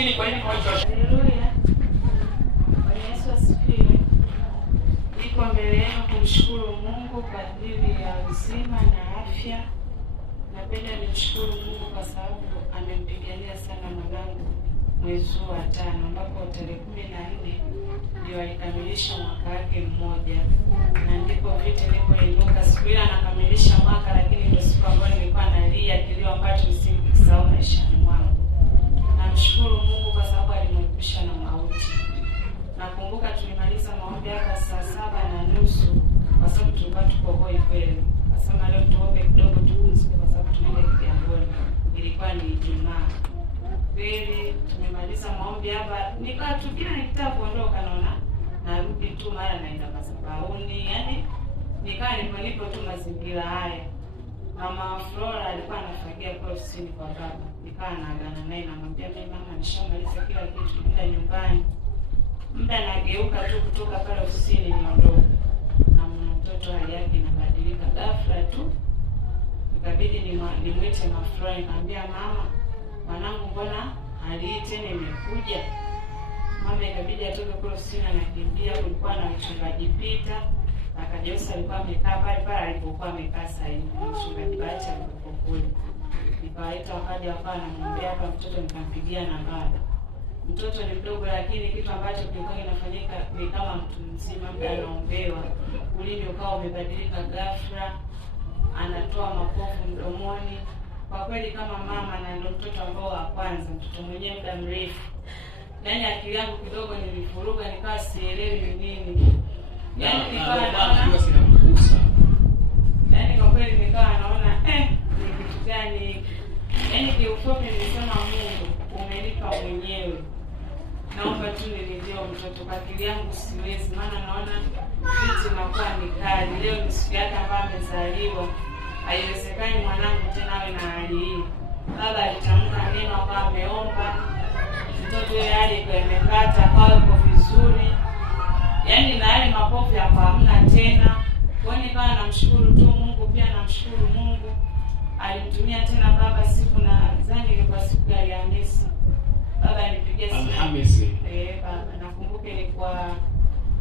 lakini kwa nini kwa Haleluya. Bwana Yesu asifiwe. Niko mbele yenu kumshukuru Mungu kwa ajili ya uzima na afya. Napenda nimshukuru Mungu kwa sababu amempigania sana mwanangu mwezi wa 5 ambapo tarehe 14 ndio alikamilisha mwaka wake mmoja. Na ndipo vita ilipoinuka. Siku ile anakamilisha mwaka, lakini ndio siku ambayo nilikuwa nalia kilio ambacho nisisahau maishani mwangu. Namshukuru Mungu kwa sababu alimwepusha na mauti. Nakumbuka tulimaliza maombi hapa saa 7:30 kwa sababu tulikuwa tuko hoi kweli. Nasema leo tuombe kidogo tupumzike kwa sababu tunaenda Kigamboni. Ilikuwa ni Ijumaa. Kweli tumemaliza maombi hapa, nikawa tu kila nikitaka kuondoka naona narudi tu mara naenda madhabahuni. Yaani nikawa nipo tu mazingira haya. Mama Flora alikuwa anafagia kwa ofisini kwa baba. Nikawa naagana naye namwambia mimi mama nishamaliza kila kitu, nenda nyumbani. Muda nageuka tu kutoka pale ofisini niondoka. Na mtoto hali yake inabadilika ghafla tu. Ikabidi nimwite Mama Flora, nikamwambia mama, mwanangu mbona hali hii tena imekuja? Mama ikabidi atoke kule ofisini anakimbia, kulikuwa na mchungaji Peter. Akajeusa alikuwa amekaa pale alipokuwa amekaa sasa hivi. Mchungaji Bacha alikuwa kule. Nikawaita wakaja wakawa anamwombea hapa mtoto, nikampigia na baba. Mtoto ni mdogo lakini kitu ambacho kilikuwa kinafanyika ni kama mtu mzima, muda anaombewa. Ulimi ukawa umebadilika ghafla. Anatoa mapovu mdomoni. Kwa kweli kama mama na ndio mtoto ambao wa kwanza, mtoto mwenyewe muda mrefu. Yaani akili yangu kidogo nilifuruga, nikawa sielewi ni nini. Yaani nikawa naona sinakugusa. Yaani kwa kweli nikawa naona ni kitu gani? Yaani kiufupi nilisema Mungu umenipa mwenyewe. Naomba tu nilileo mtoto, kwa akili yangu siwezi, maana naona vitu inakuwa ni kali. Leo ni siku yake ambayo amezaliwa. Haiwezekani mwanangu tena awe na hali hii. Baba alitamka neno akawa ameomba. Mtoto yule hali kwa imekata, kwa yuko vizuri. Yaani na yale mapofu ya kwa hamna tena. Kwa hiyo nikawa namshukuru tu Mungu, pia namshukuru Mungu. Alimtumia tena baba siku na nadhani ilikuwa siku ya Alhamisi. Baba alipigia simu. Alhamisi. Baba nakumbuka ilikuwa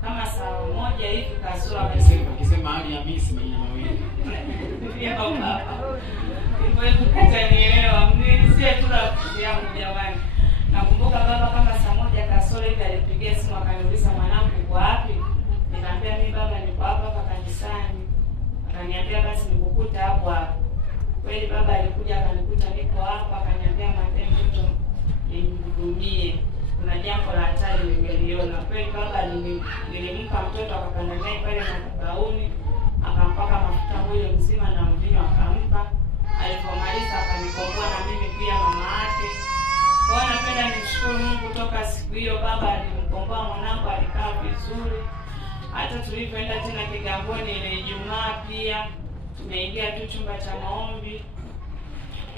kama saa 1 hivi kasoro akisema Alhamisi majina mawili. Pia baba. Hivyo kutanielewa. Mnisie tu rafiki yangu jamani. Nakumbuka baba kama saa 1 kasoro hivi alipigia simu akaniuliza mwanangu uko wapi? Nikamwambia mimi baba niko hapa kanisani. Akaniambia basi nikukuta hapo hapo. Kweli baba alikuja akanikuta niko hapa, akaniambia mtoto nimhudumie. Kuna jambo la hatari nimeliona. Kweli baba nilimpa mtoto akapanda naye pale madhabahuni, akampaka mafuta mwili mzima na mvinyo akampa. Alipomaliza akanikomboa na mimi pia mama yake. Kwa hiyo napenda nimshukuru Mungu toka siku hiyo baba alimkomboa mwanangu, alikaa vizuri. Hata tulipoenda tena Kigamboni ile Ijumaa pia tumeingia tu chumba cha maombi.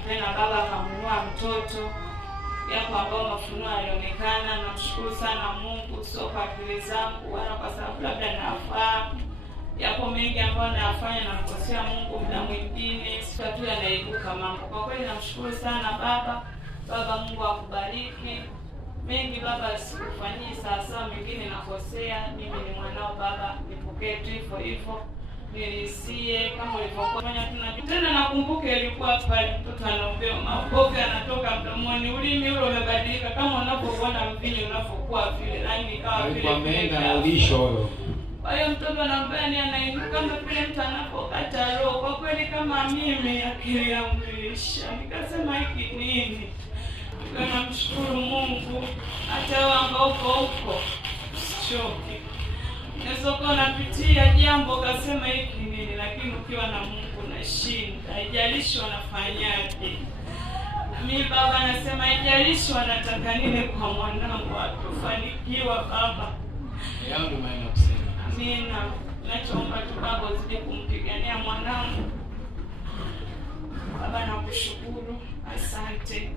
Tena baba akamnunua mtoto. Yapo ambao mafunuo yalionekana. Namshukuru sana Mungu, sio kwa akili zangu wala kwa sababu labda nafaa. Yapo mengi ambayo nayafanya na mkosea Mungu muda mwingine. Sio tu yanaibuka mambo. Kwa kweli namshukuru sana baba. Baba Mungu akubariki. Mengi baba sikufanyii sawasawa, mengine nakosea. Mimi ni mwanao baba, nipokee tu hivyo. Nilisie kama ulivyokuwa fanya tena. Nakumbuka ilikuwa pale mtoto anaombewa, mapovu yanatoka mdomoni, ulimi ule umebadilika kama unapoona mvinyo unapokuwa vile, rangi ikawa vile ameenda na ulisho huyo. Kwa hiyo mtoto anambia ni anainuka kama vile mtu anapokata roho. Kwa kweli kama mimi akili yangu ilisha, nikasema hiki nini? Namshukuru Mungu. Hata wewe ambao uko huko usichoke. Unaweza kuwa unapitia jambo ukasema hiki nini, lakini ukiwa na Mungu unashinda. Haijalishi wanafanyaje. Mimi baba nasema haijalishi wanataka nini kwa mwanangu atufanikiwa baba. Yao ndio maana kusema. Amina. Nachoomba tu baba uzidi kumpigania mwanangu. Baba nakushukuru. Asante.